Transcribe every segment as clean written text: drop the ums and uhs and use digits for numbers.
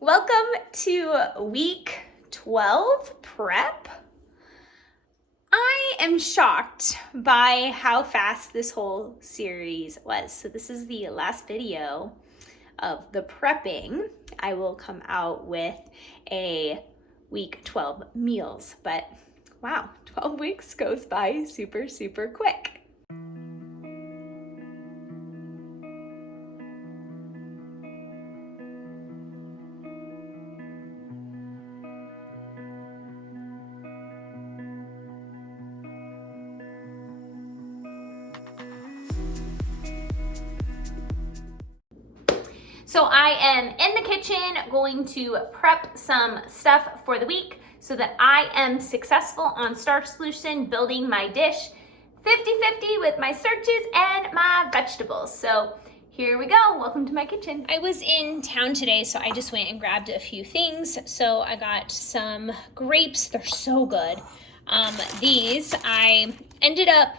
Welcome to week 12 prep. I am shocked by how fast this whole series was. So this is the last video of the prepping. I will come out with a week 12 meals, but wow, 12 weeks goes by super, super quick. So I am in the kitchen going to prep some stuff for the week so that I am successful on Starch Solution, building my dish 50-50 with my starches and my vegetables. So here we go. Welcome to my kitchen. I was in town today, so I just went and grabbed a few things. So I got some grapes. They're so good. These, I ended up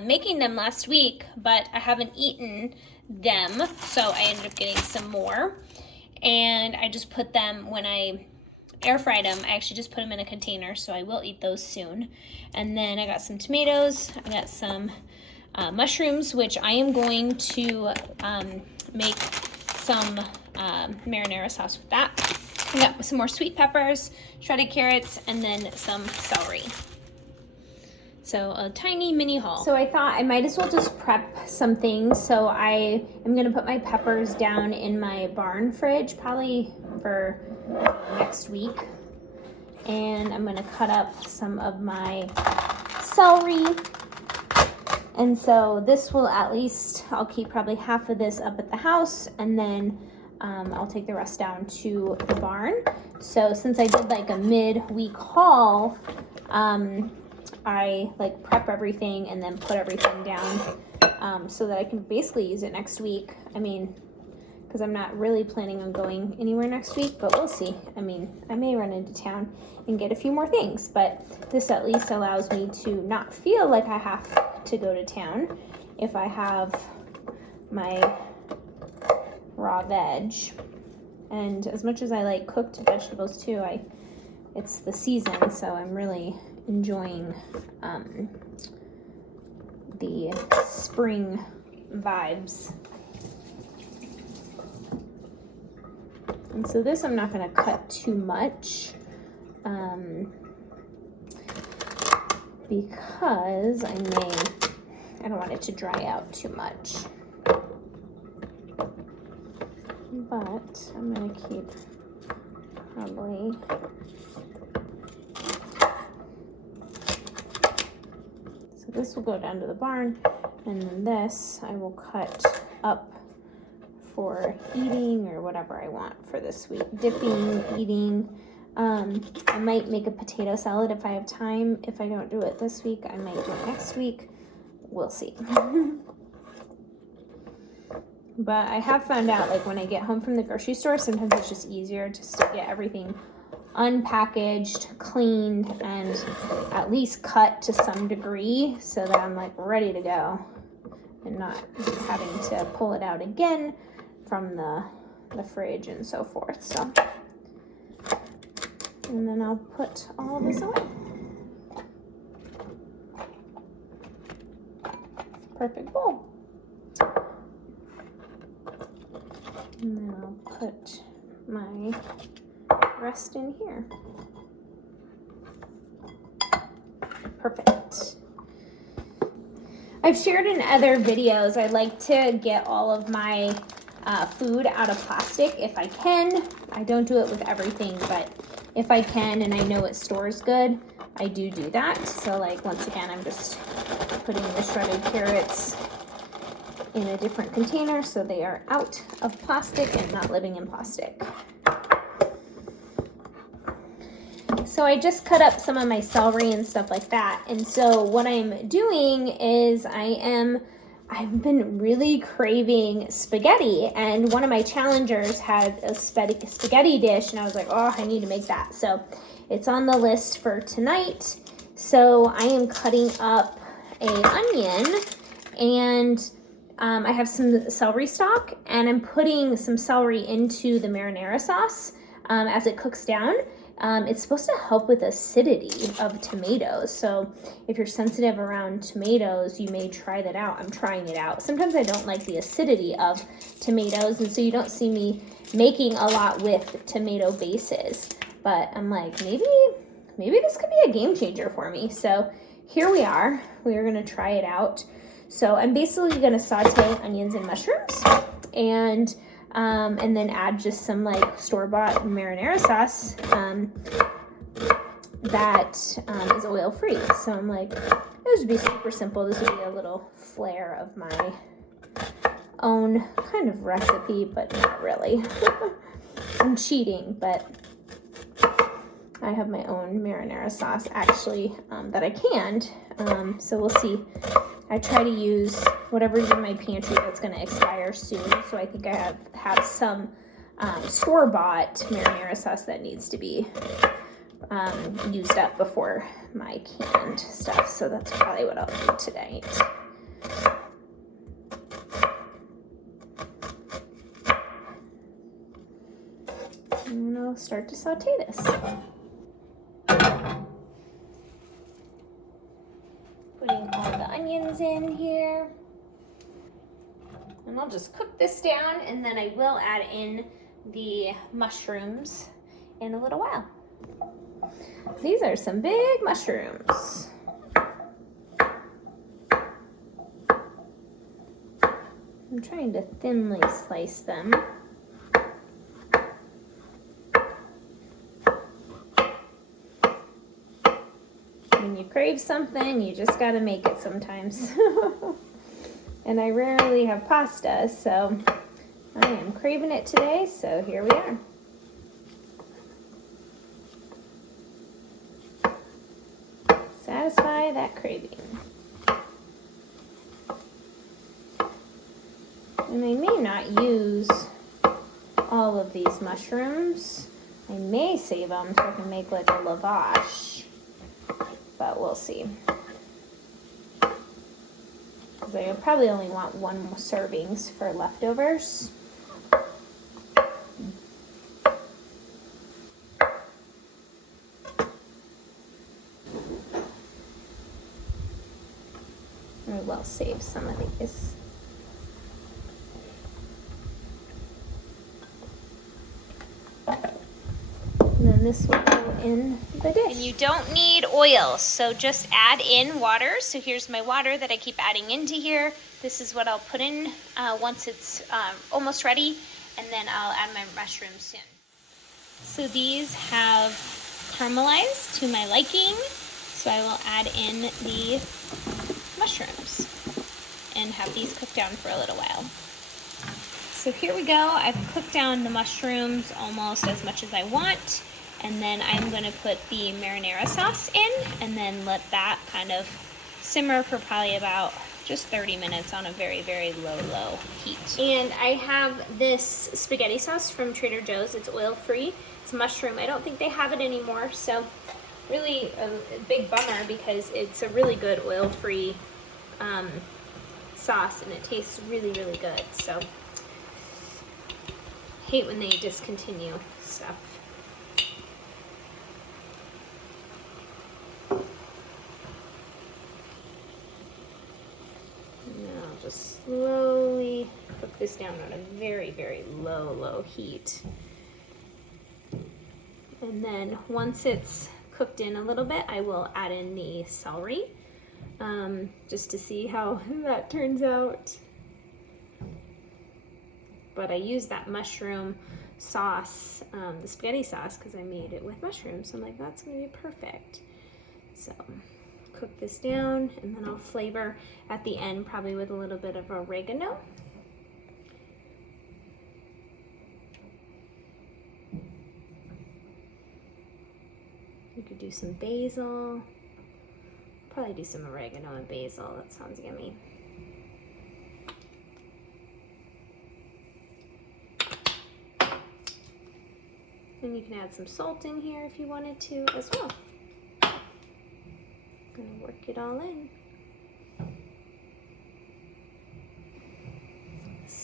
making them last week, but I haven't eaten them, so I ended up getting some more, and I just put them, when I air fried them, I actually just put them in a container, so I will eat those soon. And then I got some tomatoes, I got some mushrooms, which I am going to make some marinara sauce with that. I got some more sweet peppers, shredded carrots, and then some celery. So a tiny mini haul. So I thought I might as well just prep some things. So I am gonna put my peppers down in my barn fridge, probably for next week. And I'm gonna cut up some of my celery. And so this will at least, I'll keep probably half of this up at the house, and then I'll take the rest down to the barn. So since I did like a mid-week haul, I like prep everything and then put everything down so that I can basically use it next week. I mean, because I'm not really planning on going anywhere next week, but we'll see. I mean, I may run into town and get a few more things, but this at least allows me to not feel like I have to go to town if I have my raw veg. And as much as I like cooked vegetables too, it's the season, so I'm really enjoying the spring vibes. And so this I'm not going to cut too much because I don't want it to dry out too much. But I'm going to keep probably this will go down to the barn, and then this I will cut up for eating or whatever I want for this week. Dipping, eating. I might make a potato salad if I have time. If I don't do it this week, I might do it next week. We'll see. But I have found out, like when I get home from the grocery store, sometimes it's just easier just to get everything unpackaged, cleaned, and at least cut to some degree so that I'm like ready to go and not having to pull it out again from the fridge and so forth. So, and then I'll put all of this away. Perfect bowl. And then I'll put my rest in here. Perfect. I've shared in other videos, I like to get all of my food out of plastic if I can. I don't do it with everything, but if I can and I know it stores good, I do that. So like once again, I'm just putting the shredded carrots in a different container so they are out of plastic and not living in plastic. So I just cut up some of my celery and stuff like that. And so what I'm doing is I've been really craving spaghetti, and one of my challengers had a spaghetti dish, and I was like, oh, I need to make that. So it's on the list for tonight. So I am cutting up an onion, and I have some celery stalk, and I'm putting some celery into the marinara sauce as it cooks down. It's supposed to help with acidity of tomatoes. So if you're sensitive around tomatoes, you may try that out. I'm trying it out. Sometimes I don't like the acidity of tomatoes, and so you don't see me making a lot with tomato bases. But I'm like, maybe this could be a game changer for me. So here we are. We are gonna try it out. So I'm basically gonna saute onions and mushrooms, and then add just some like store-bought marinara sauce that is oil-free. So I'm like, this would be super simple. This would be a little flair of my own kind of recipe, but not really. I'm cheating, but I have my own marinara sauce actually that I canned. So we'll see. I try to use whatever's in my pantry that's going to expire soon. So I think I have some store-bought marinara sauce that needs to be used up before my canned stuff. So that's probably what I'll do tonight. And I'll start to saute this. Putting all the onions in here. And I'll just cook this down, and then I will add in the mushrooms in a little while. These are some big mushrooms. I'm trying to thinly slice them. When you crave something, you just gotta make it sometimes. And I rarely have pasta, so I am craving it today, so here we are. Satisfy that craving. And I may not use all of these mushrooms. I may save them so I can make like a lavash, but we'll see. Because I probably only want one servings for leftovers. I will save some of these. And then this will go in the dish. And you don't need oil, so just add in water. So here's my water that I keep adding into here. This is what I'll put in once it's almost ready, and then I'll add my mushrooms soon. So these have caramelized to my liking, so I will add in the mushrooms and have these cook down for a little while. So here we go. I've cooked down the mushrooms almost as much as I want, and then I'm going to put the marinara sauce in and then let that kind of simmer for probably about just 30 minutes on a very, very low heat. And I have this spaghetti sauce from Trader Joe's. It's oil-free. It's mushroom. I don't think they have it anymore, so really a big bummer because it's a really good oil-free sauce, and it tastes really, really good. So hate when they discontinue stuff. Now I'll just slowly cook this down on a very, very low heat. And then once it's cooked in a little bit, I will add in the celery, just to see how that turns out. But I use that mushroom sauce, the spaghetti sauce, because I made it with mushrooms. So I'm like, that's gonna be perfect. So cook this down, and then I'll flavor at the end, probably with a little bit of oregano. You could do some basil. Probably do some oregano and basil. That sounds yummy. And you can add some salt in here if you wanted to as well. Gonna work it all in.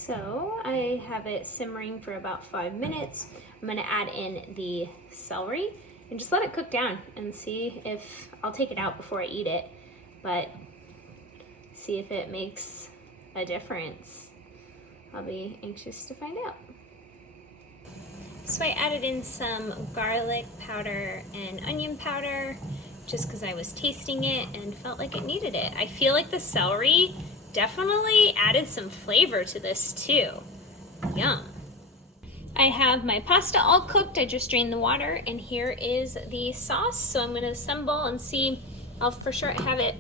So I have it simmering for about 5 minutes. I'm gonna add in the celery and just let it cook down and see if, I'll take it out before I eat it, but see if it makes a difference. I'll be anxious to find out. So I added in some garlic powder and onion powder just because I was tasting it and felt like it needed it. I feel like the celery definitely added some flavor to this too. Yum. I have my pasta all cooked. I just drained the water, and here is the sauce. So I'm going to assemble and see. I'll for sure have it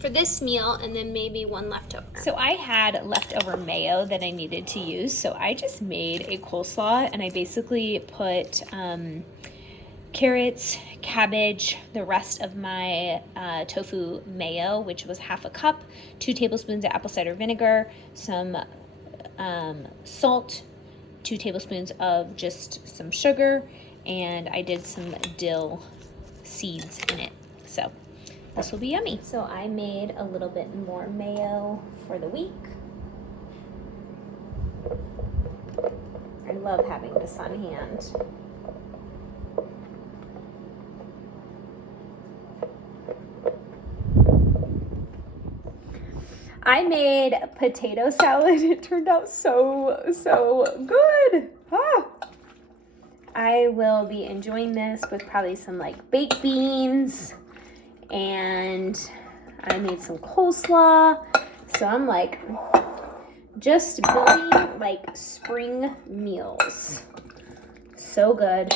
for this meal and then maybe one leftover. So I had leftover mayo that I needed to use, so I just made a coleslaw, and I basically put carrots, cabbage, the rest of my tofu mayo, which was half a cup, 2 tablespoons of apple cider vinegar, some salt, 2 tablespoons of just some sugar, and I did some dill seeds in it. So this will be yummy. So I made a little bit more mayo for the week. I love having this on hand. I made potato salad. It turned out so good. I will be enjoying this with probably some like baked beans, and I made some coleslaw. So I'm like just building like spring meals. So good.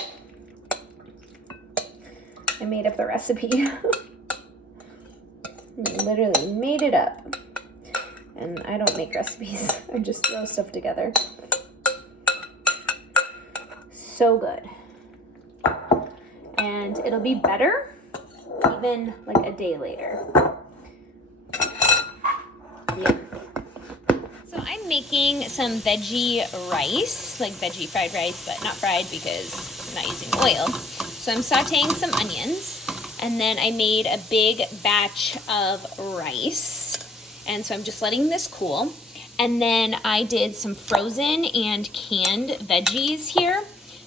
I made up the recipe. Literally made it up. And I don't make recipes. I just throw stuff together. So good. And it'll be better even like a day later. Yeah. So I'm making some veggie rice, like veggie fried rice, but not fried because I'm not using oil. So I'm sauteing some onions, and then I made a big batch of rice. And so I'm just letting this cool. And then I did some frozen and canned veggies here.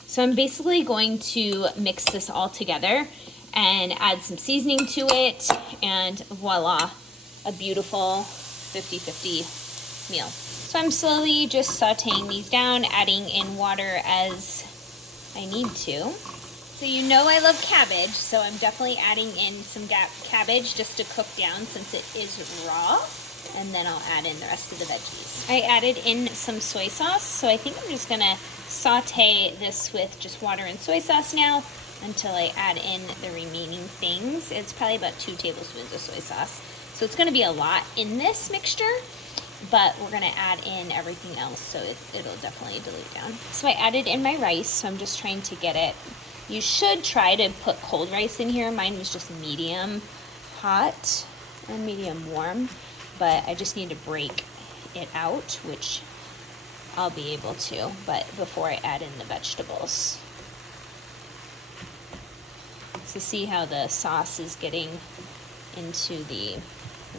So I'm basically going to mix this all together and add some seasoning to it, and voila, a beautiful 50-50 meal. So I'm slowly just sauteing these down, adding in water as I need to. So you know I love cabbage, so I'm definitely adding in some cabbage just to cook down since it is raw. And then I'll add in the rest of the veggies. I added in some soy sauce, so I think I'm just gonna saute this with just water and soy sauce now until I add in the remaining things. It's probably about 2 tablespoons of soy sauce. So it's gonna be a lot in this mixture, but we're gonna add in everything else, so it'll definitely dilute down. So I added in my rice, so I'm just trying to get it. You should try to put cold rice in here. Mine was just medium hot and medium warm. But I just need to break it out, which I'll be able to, but before I add in the vegetables. So see how the sauce is getting into the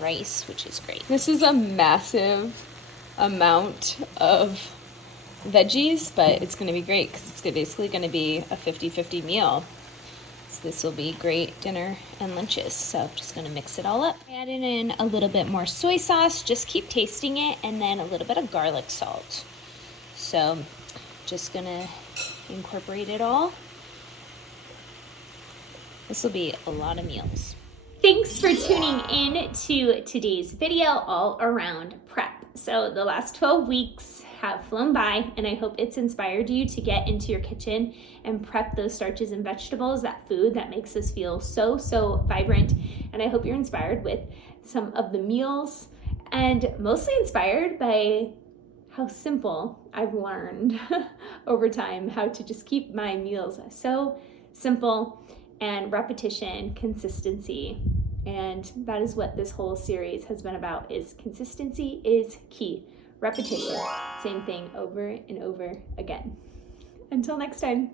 rice, which is great. This is a massive amount of veggies, but it's gonna be great because it's basically gonna be a 50-50 meal. So this will be great dinner and lunches. So I'm just gonna mix it all up. I added in a little bit more soy sauce, just keep tasting it, and then a little bit of garlic salt. So just gonna incorporate it all. This will be a lot of meals. Thanks for tuning in to today's video all around prep. So the last 12 weeks have flown by, and I hope it's inspired you to get into your kitchen and prep those starches and vegetables, that food that makes us feel so vibrant. And I hope you're inspired with some of the meals, and mostly inspired by how simple I've learned over time how to just keep my meals so simple, and repetition, consistency. And that is what this whole series has been about, is consistency is key. Repetition, same thing over and over again. Until next time.